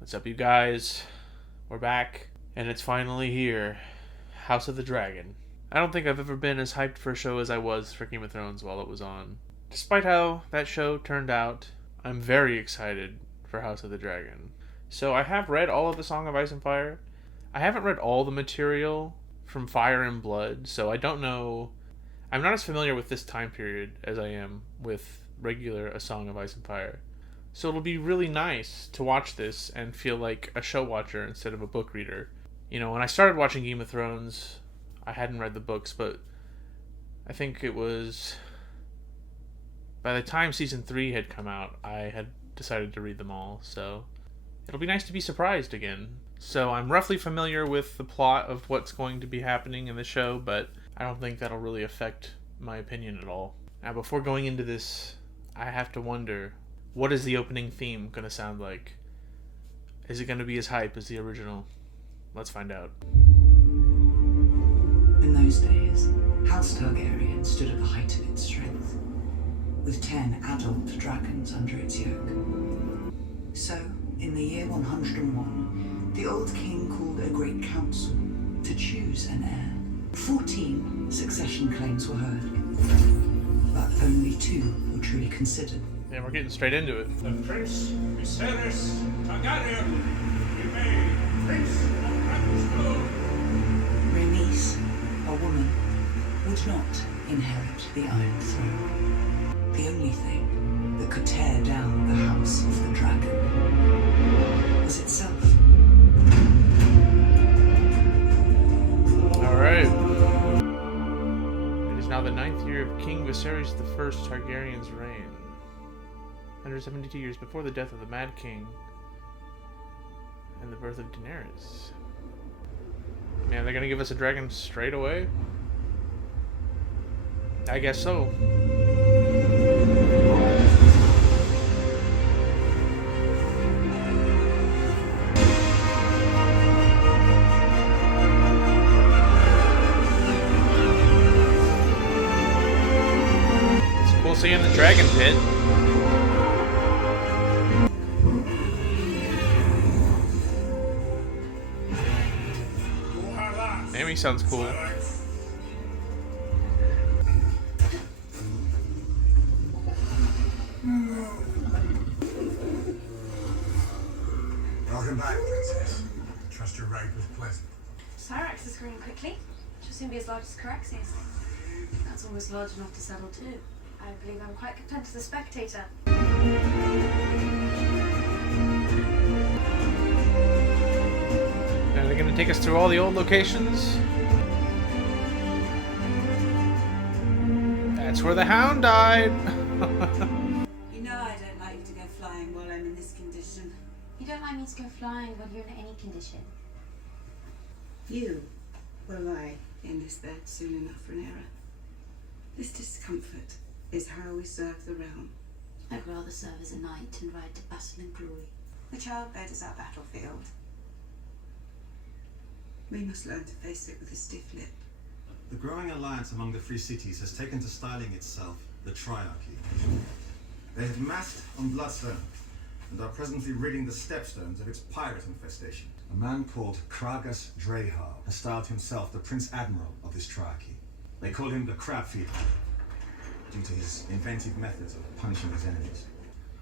What's up, you guys? We're back, and it's finally here. House of the Dragon. I don't think I've ever been as hyped for a show as I was for Game of Thrones while it was on. Despite how that show turned out, I'm very excited for House of the Dragon. So I have read all of the Song of Ice and Fire. I haven't read all the material from Fire and Blood, so I don't know. I'm not as familiar with this time period as I am with regular A Song of Ice and Fire. So it'll be really nice to watch this and feel like a show watcher instead of a book reader. You know, when I started watching Game of Thrones, I hadn't read the books, but I think it was by the time season 3 had come out, I had decided to read them all, so it'll be nice to be surprised again. So I'm roughly familiar with the plot of what's going to be happening in the show, but I don't think that'll really affect my opinion at all. Now, before going into this, I have to wonder, what is the opening theme going to sound like? Is it going to be as hype as the original? Let's find out. In those days, House Targaryen stood at the height of its strength, with 10 adult dragons under its yoke. So, in the year 101, the old king called a great council to choose an heir. 14 succession claims were heard, but only 2 were truly considered. Yeah, we're getting straight into it. The Prince Viserys Targaryen remain Prince of Dragonstone. Rhaenys, a woman, would not inherit the Iron Throne. The only thing that could tear down the House of the Dragon was itself. Alright. It is now the 9th year of King Viserys I Targaryen's reign. 172 years before the death of the Mad King and the birth of Daenerys. Man, they're gonna give us a dragon straight away? I guess so. It's cool seeing the dragon pit. Amy sounds cool. Welcome back, Princess. Trust your raid was pleasant. Cyrax is growing quickly. She'll soon be as large as Caraxes. That's almost large enough to settle too. I believe I'm quite content as a spectator. Are they going to take us through all the old locations? That's where the Hound died. You know I don't like you to go flying while I'm in this condition. You don't like me to go flying when you're in any condition. You will lie in this bed soon enough for an era. This discomfort is how we serve the realm. I'd rather serve as a knight and ride to battle and glory. The childbed is our battlefield. We must learn to face it with a stiff lip. The growing alliance among the free cities has taken to styling itself the Triarchy. They have massed on Bloodstone and are presently ridding the Stepstones of its pirate infestation. A man called Kragas Drehar has styled himself the Prince Admiral of this Triarchy. They call him the Crab Feeder, due to his inventive methods of punishing his enemies.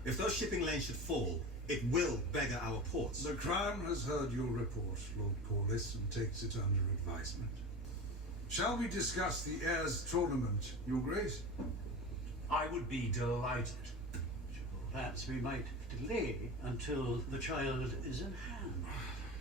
If those shipping lanes should fall, it will beggar our ports. The Crown has heard your report, Lord Corlys, and takes it under advisement. Shall we discuss the Heirs tournament, Your Grace? I would be delighted. Perhaps we might delay until the child is in hand.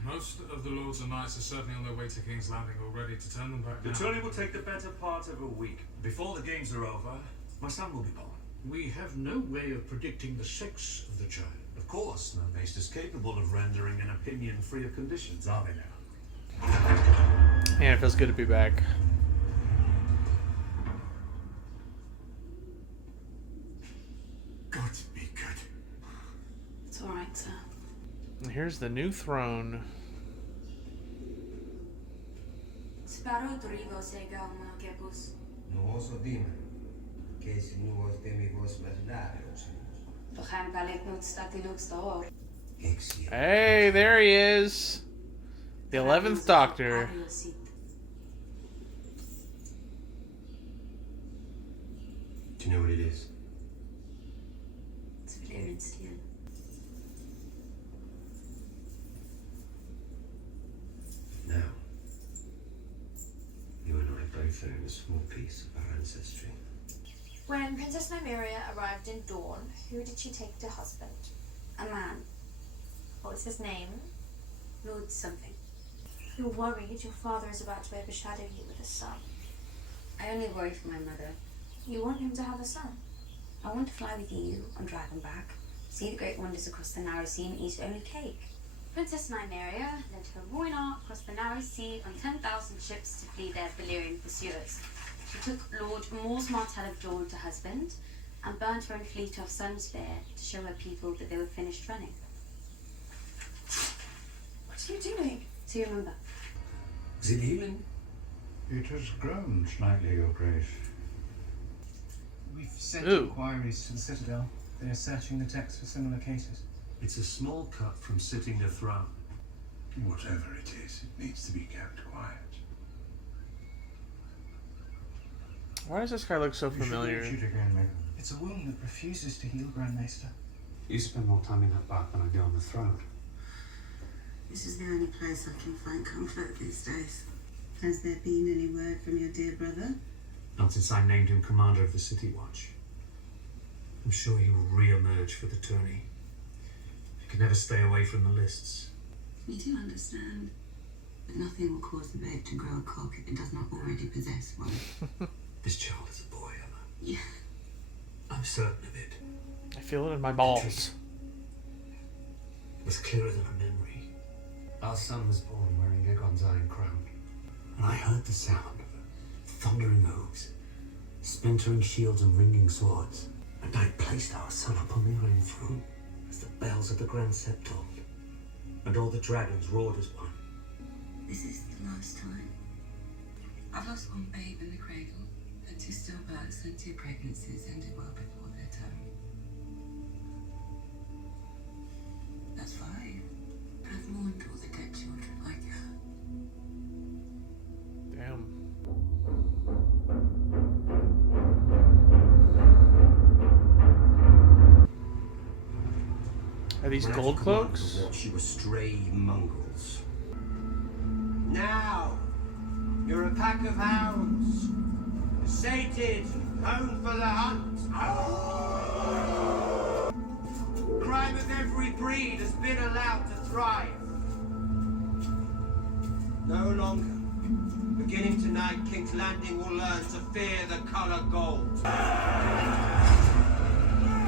Most of the lords and knights are certainly on their way to King's Landing already. To turn them back The now. tourney will take the better part of a week. Before the games are over, my son will be born. We have no way of predicting the sex of the child. Of course, no beast is capable of rendering an opinion free of conditions, are they now? Man, it feels good to be back. God be good. It's alright, sir. And here's the new throne. Spero Drivo Sega Makekus. No oso dime. Case nuos demigos mercenarios. Begrijp wel ik moet statiloos te hoor. Hey, there he is. The 11th Doctor. Do you know what it is? It's Valerian steel. Now, you and I both own a small piece of our ancestry. When Princess Nymeria arrived in Dawn, who did she take to husband? A man. What was his name? Lord something. You're worried your father is about to overshadow you with a son. I only worry for my mother. You want him to have a son? I want to fly with you on Dragonback, see the great wonders across the narrow sea and eat only cake. Princess Nymeria led her Roynar across the narrow sea on 10,000 ships to flee their Valyrian pursuers. She took Lord Mors Martell of Dawn to husband and burnt her own fleet off Sunspear to show her people that they were finished running. What are you doing? So you remember? Is it healing? It has grown slightly, Your Grace. We've sent Ooh. inquiries to the Citadel. They are searching the text for similar cases. It's a small cut from sitting a throne. Whatever it is, it needs to be kept quiet. Why does this guy look so You should familiar? reach it again, Megan. It's a wound that refuses to heal, Grand Maester. You spend more time in that bath than I do on the throne. This is the only place I can find comfort these days. Has there been any word from your dear brother? Not since I named him commander of the City Watch. I'm sure he will re-emerge for the tourney. He can never stay away from the lists. We do understand. But nothing will cause the babe to grow a cock if it does not already possess one. This child is a boy, Emma. Yeah. I'm certain of it. I feel it in my balls. It was clearer than a memory. Our son was born wearing Aegon's iron crown. And I heard the sound of thundering hooves, splintering shields and ringing swords. And I placed our son upon the Iron Throne as the bells of the Grand Sept tolled, and all the dragons roared as one. This is the last time. I've lost one babe in the cradle, and 2 stillbirths and 2 pregnancies ended well before their term. That's 5. But I've mourned all the dead children like her. Damn. Are these gold cloaks? Watch you were stray mongrels. Now, you're a pack of hounds, sated, home for the hunt. Crime of every breed has been allowed to thrive. No longer. Beginning tonight, King's Landing will learn to fear the color gold.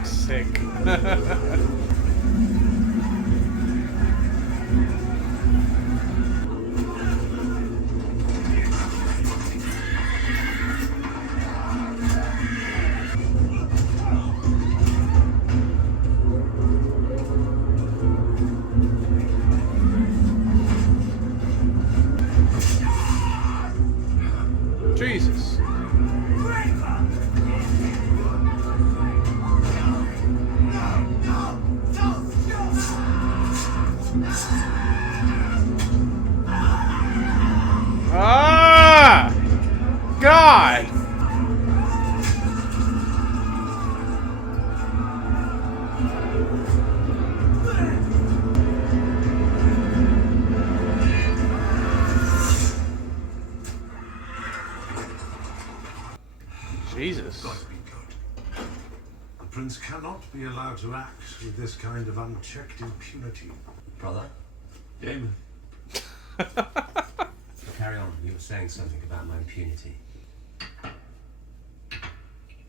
Sick. Jesus. Ah! God! Jesus. God be good. The prince cannot be allowed to act with this kind of unchecked impunity. Brother? Damon. Carry on. You were saying something about my impunity.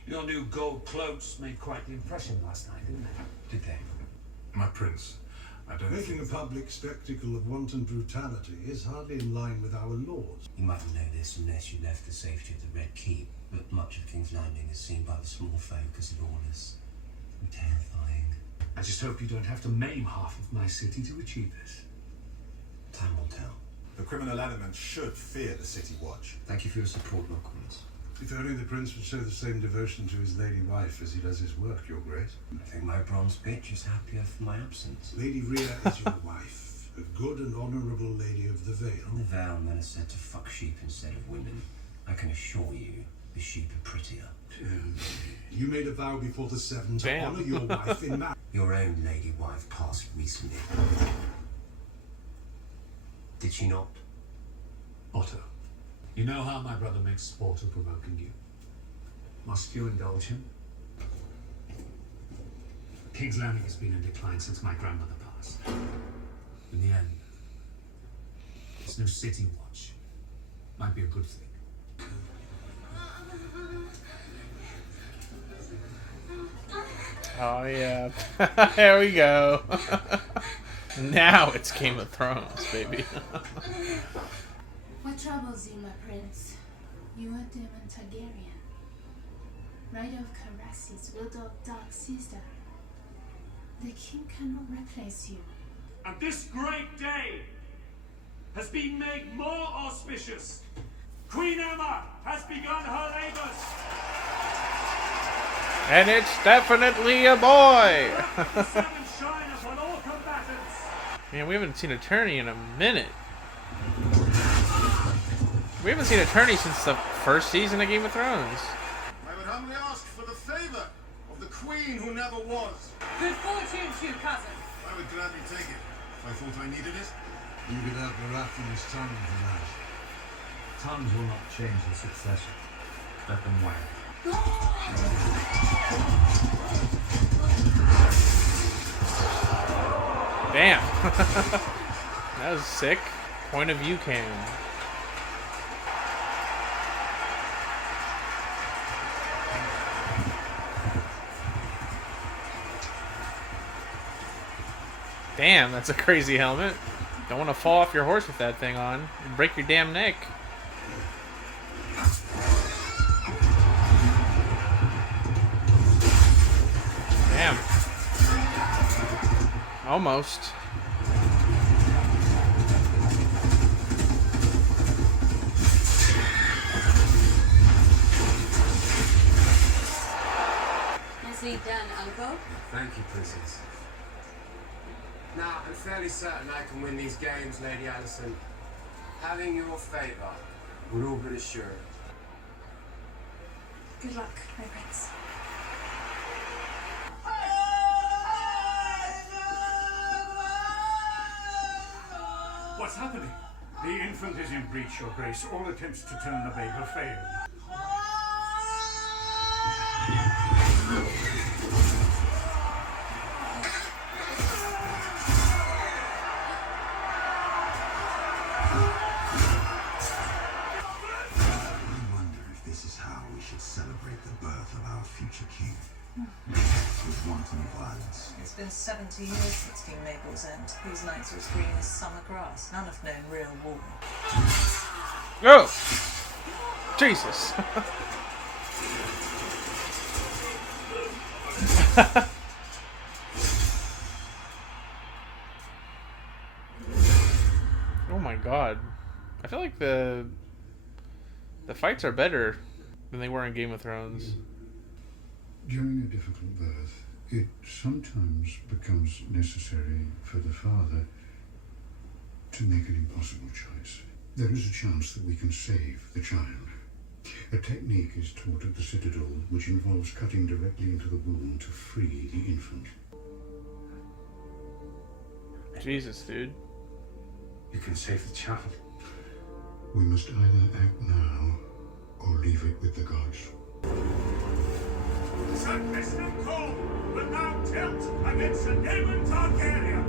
Your new gold cloaks made quite the impression last night, didn't they? Did they? My prince, I don't Making a public spectacle of wanton brutality is hardly in line with our laws. You mightn't know this unless you left the safety of the Red Keep, but much of King's Landing is seen by the small folk as lawless and terrifying. I just hope you don't have to maim half of my city to achieve this. Time will tell. The criminal element should fear the City Watch. Thank you for your support, Lord Corners. If only the prince would show the same devotion to his lady wife as he does his work, your grace. I think my bronze bitch is happier for my absence. Lady Rhea is your wife, a good and honourable lady of the Vale. The Vale men are said to fuck sheep instead of women. I can assure you, the sheep are prettier. You made a vow before the Seven to Damn. honour your wife in marriage. Your own lady wife passed recently. Did she not? Otto, you know how my brother makes sport of provoking you. Must you indulge him? King's Landing has been in decline since my grandmother passed. In the end, this new city watch might be a good thing. Oh yeah. There we go. Now it's Game of Thrones, baby. What troubles you, my prince? You are Daemon Targaryen, Rider of Caraxes, widow of Dark Sister. The king cannot replace you. And this great day has been made more auspicious. Queen Emma has begun her labors. And it's definitely a boy. The sun and shine upon all combatants. Man, we haven't seen Attorney in a minute. We haven't seen Attorney since the first season of Game of Thrones. I would humbly ask for the favour of the queen who never was. Good fortune to you, cousin. I would gladly take it if I thought I needed it. You could have Baratheon's tongue tonight. Tongues will not change the succession. Let them wag. Damn. That was sick. Point of view cam. Damn, that's a crazy helmet. Don't want to fall off your horse with that thing on. And break your damn neck. Damn. Almost. Nicely done, Uncle. Thank you, Princess. Now, I'm fairly certain I can win these games, Lady Alicent. Having your favour would all but assure it. Good luck, my prince. What's happening? The infant is in breach, Your Grace. All attempts to turn the babe have failed. I wonder if this is how we should celebrate the birth of our future king. With wanton violence. It's been 70 years since King Mabel's end. These nights are as green as summer grass. None have known real war. Oh! Jesus. Oh my god. I feel like the fights are better than they were in Game of Thrones. During a difficult birth, it sometimes becomes necessary for the father to make an impossible choice. There is a chance that we can save the child. A technique is taught at the Citadel which involves cutting directly into the womb to free the infant. Jesus, dude. You can save the child. We must either act now or leave it with the gods. Sir Kristen Cole will now tilt against the Daemon Targaryen.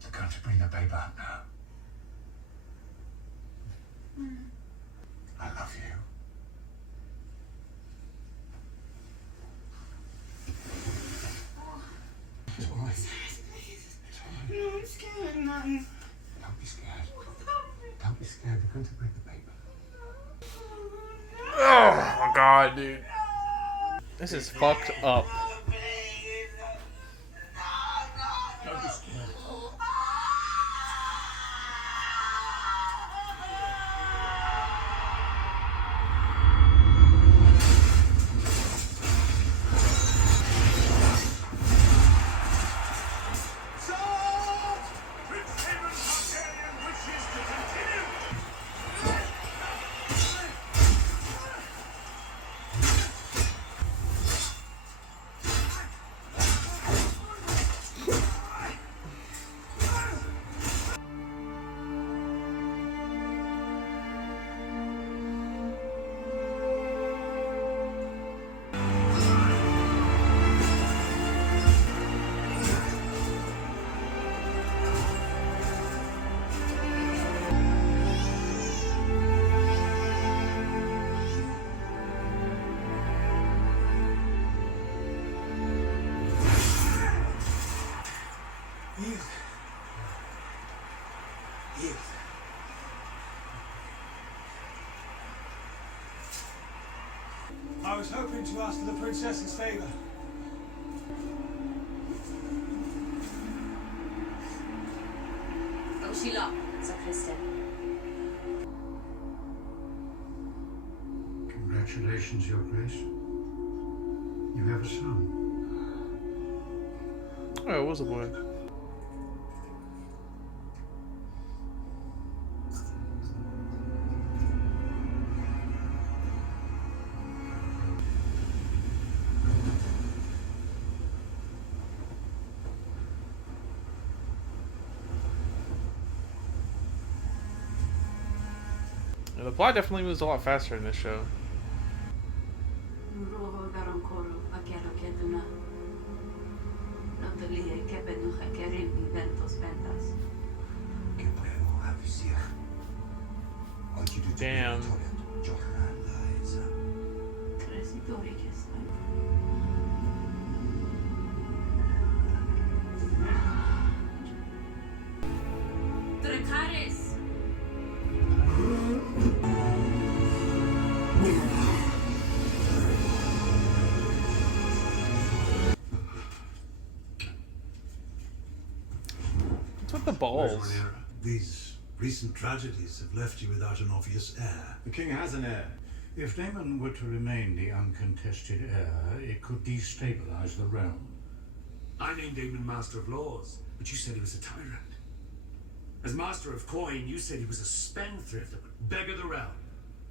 You're going to bring the babe out now. I love you. It's all right. It's all right. No, I'm scared, Mum. Don't be scared. Don't be scared. You're going to bring the babe. Oh my god, dude. This is fucked up. I was hoping to ask for the princess's favor. Sheila, sa Kristen. Congratulations, Your Grace. You have a son. Oh, it was a boy. The plot definitely moves a lot faster in this show. Damn. What's with the balls? These recent tragedies have left you without an obvious heir. The king has an heir. If Damon were to remain the uncontested heir, it could destabilize the realm. I named Damon Master of Laws, but you said he was a tyrant. As Master of Coin, you said he was a spendthrift that would beggar the realm.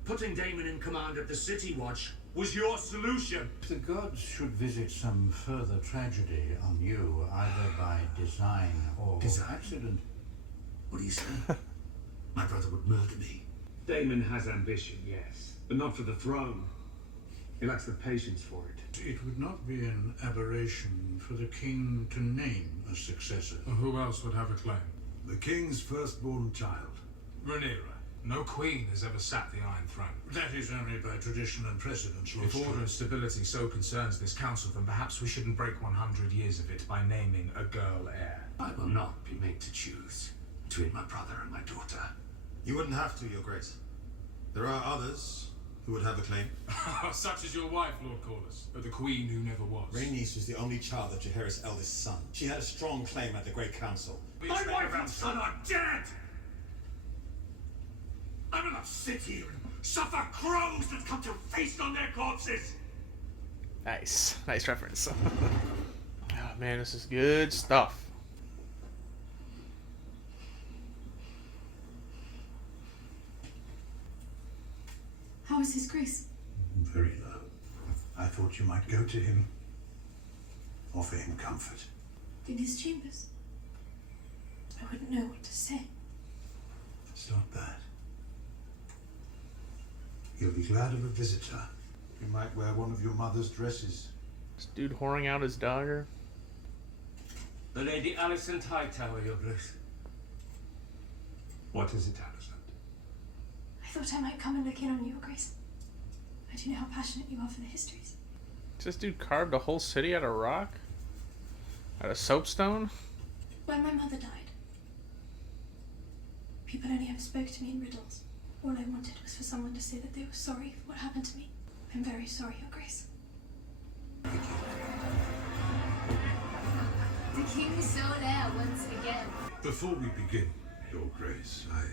Putting Damon in command of the City Watch was your solution. The gods should visit some further tragedy on you, either by design or accident. What do you say? My brother would murder me. Damon has ambition, yes, but not for the throne. He lacks the patience for it. It would not be an aberration for the king to name a successor. Who else would have a claim? The king's firstborn child. Rhaenyra. No queen has ever sat the Iron Throne. That is only by tradition and precedence, Lord If order and stability so concerns this council, then perhaps we shouldn't break 100 years of it by naming a girl heir. I will not be made to choose between my brother and my daughter. You wouldn't have to, Your Grace. There are others who would have a claim. Such as your wife, Lord Corlys, but the queen who never was. Rhaenys was the only child of Jaehaerys' eldest son. She had a strong claim at the Great Council. My wife and son are dead! I will not sit here and suffer crows that come to feast on their corpses! Nice. Nice reference. Oh man, this is good stuff. How is His Grace? Very low. I thought you might go to him. Offer him comfort. In his chambers? I wouldn't know what to say. It's not that. He'll be glad of a visitor. You might wear one of your mother's dresses. This dude whoring out his daughter. The Lady Alicent Hightower, Your Grace. What is it, Alicent? I thought I might come and look in on you, Your Grace. I do know how passionate you are for the histories. This dude carved a whole city out of rock? Out of soapstone? When my mother died, people only ever spoke to me in riddles. All I wanted was for someone to say that they were sorry for what happened to me. I'm very sorry, Your Grace. The king's sole heir once again. Before we begin, Your Grace, I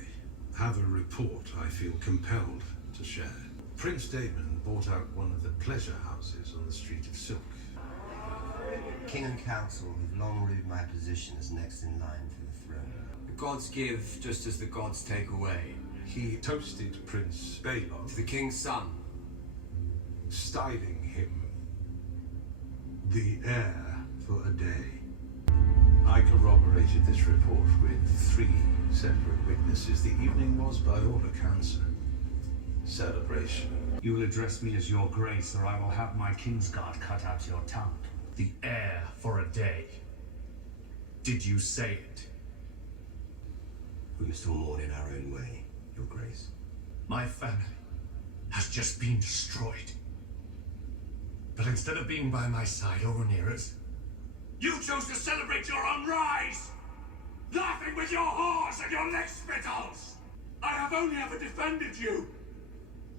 have a report I feel compelled to share. Prince Damon bought out one of the pleasure houses on the Street of Silk. King and council have long ruled my position as next in line for the throne. The gods give just as the gods take away. He toasted Prince Balon, To the king's son. styling him the heir for a day. I corroborated this report with 3 separate witnesses. The evening was, by all accounts, a celebration. You will address me as Your Grace, or I will have my Kingsguard cut out your tongue. The heir for a day. Did you say it? We must all mourn in our own way, Your Grace. My family has just been destroyed. But instead of being by my side over Neera's, you chose to celebrate your own rise! Laughing with your whores and your leg spittles! I have only ever defended you!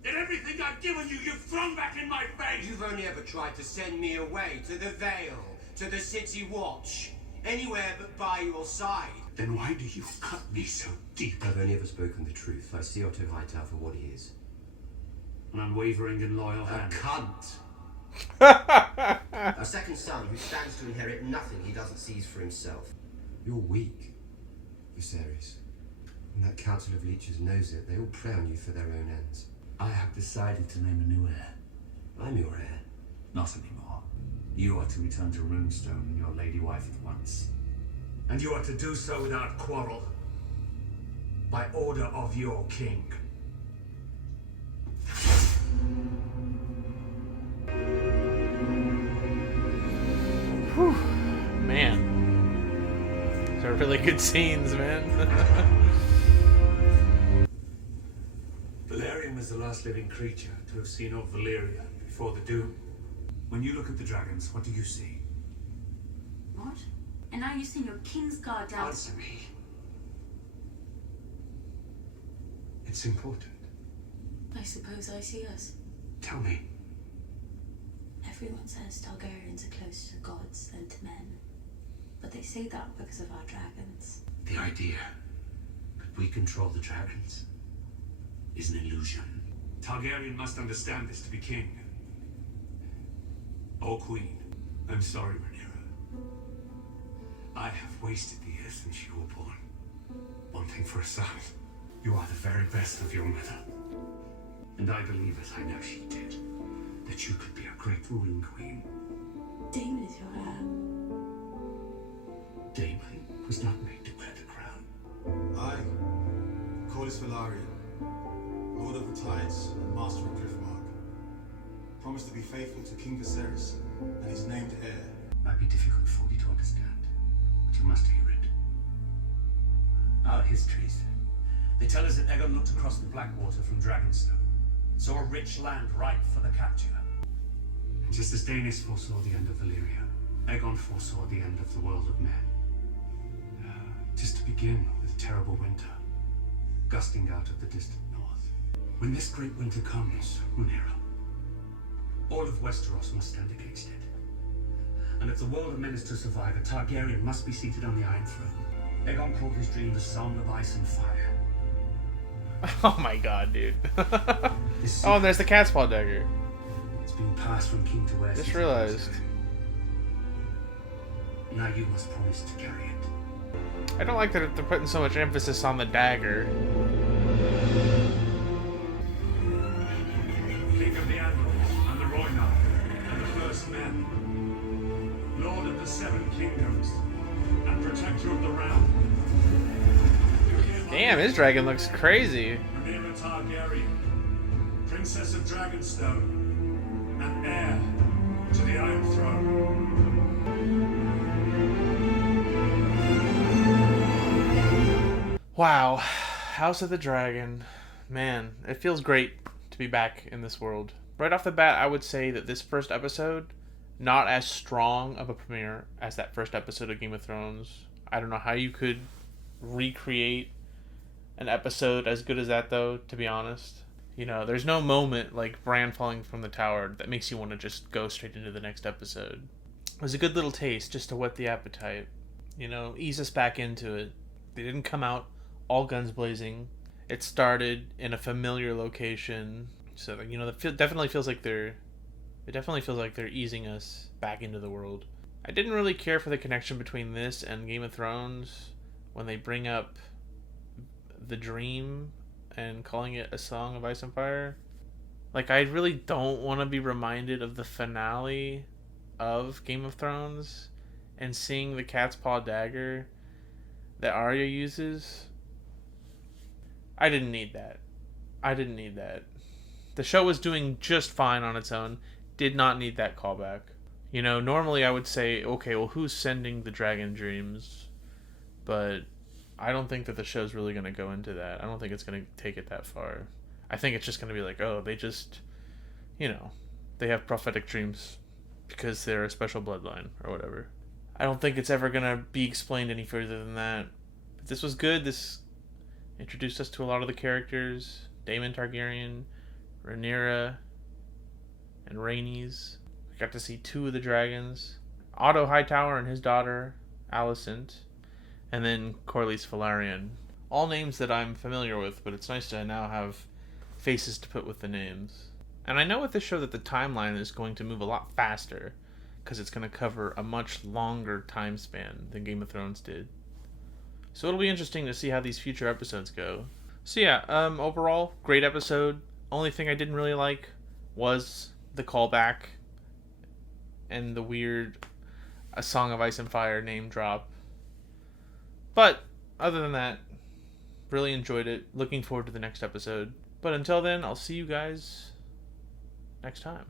In everything I've given you, you've thrown back in my face! You've only ever tried to send me away to the Vale, to the City Watch, anywhere but by your side. Then why do you cut me so deep? I've only ever spoken the truth. I see Otto Hightower for what he is. An unwavering and loyal hand. A cunt. A second son who stands to inherit nothing he doesn't seize for himself. You're weak, Viserys. And that council of leeches knows it. They all prey on you for their own ends. I have decided to name a new heir. I'm your heir. Not anymore. You are to return to Runestone and your lady wife at once. And you are to do so without quarrel. By order of your king. Whew. Man. Those are really good scenes, man. Valerian was the last living creature to have seen of Valyria before the Doom. When you look at the dragons, what do you see? What? And now you send your Kingsguard down. Answer me. It's important. I suppose I see us. Tell me. Everyone says Targaryens are closer to gods than to men. But they say that because of our dragons. The idea that we control the dragons is an illusion. Targaryen must understand this to be king. Or queen. I'm sorry, Rhaenyra. I have wasted the years since you were born, wanting for a son. You are the very best of your mother. And I believe, as I know she did, that you could be a great ruling queen. Daemon is your heir. Daemon was not made to wear the crown. I, Corlys Velaryon, Lord of the Tides and Master of Driftmark, promise to be faithful to King Viserys and his named heir. Might be difficult for you to understand, but you must hear it. Our histories. They tell us that Aegon looked across the Blackwater from Dragonstone, saw a rich land ripe for the capture. And just as Daenerys foresaw the end of Valyria, Aegon foresaw the end of the world of men. Just to begin with a terrible winter, gusting out of the distant north. When this great winter comes, Rhaenyra, all of Westeros must stand against it. And if the world of men is to survive, a Targaryen must be seated on the Iron Throne. Aegon called his dream the Song of Ice and Fire. Oh my god, dude. Oh, and there's the cat's paw dagger. It's been passed from king to heir. Just realized. Now you must promise to carry it. I don't like that they're putting so much emphasis on the dagger. King of the Admirals and the Rhoynar and the First Men, Lord of the Seven Kingdoms and Protector of the Realm. Damn, his dragon looks crazy. Rhaenyra Targaryen, Princess of Dragonstone, and heir to the Iron Throne. Wow. House of the Dragon. Man, it feels great to be back in this world. Right off the bat, I would say that this first episode, not as strong of a premiere as that first episode of Game of Thrones. I don't know how you could recreate an episode as good as that, though, to be honest. You know, there's no moment like Bran falling from the tower that makes you want to just go straight into the next episode. It was a good little taste just to whet the appetite. You know, ease us back into it. They didn't come out all guns blazing. It started in a familiar location. So, you know, it definitely feels like they're easing us back into the world. I didn't really care for the connection between this and Game of Thrones when they bring up the dream and calling it A Song of Ice and Fire. Like, I really don't want to be reminded of the finale of Game of Thrones and seeing the cat's paw dagger that Arya uses. I didn't need that. The show was doing just fine on its own. Did not need that callback. You know, normally I would say, okay, well, who's sending the dragon dreams? But I don't think that the show's really going to go into that. I don't think it's going to take it that far. I think it's just going to be like, oh, they just, you know, they have prophetic dreams because they're a special bloodline or whatever. I don't think it's ever going to be explained any further than that. But this was good. This introduced us to a lot of the characters. Daemon Targaryen, Rhaenyra, and Rhaenys. We got to see 2 of the dragons. Otto Hightower and his daughter, Alicent. And then Corlys Velaryon. All names that I'm familiar with, but it's nice to now have faces to put with the names. And I know with this show that the timeline is going to move a lot faster, because it's going to cover a much longer time span than Game of Thrones did. So it'll be interesting to see how these future episodes go. So yeah, overall, great episode. Only thing I didn't really like was the callback and the weird A Song of Ice and Fire name drop. But other than that, really enjoyed it. Looking forward to the next episode. But until then, I'll see you guys next time.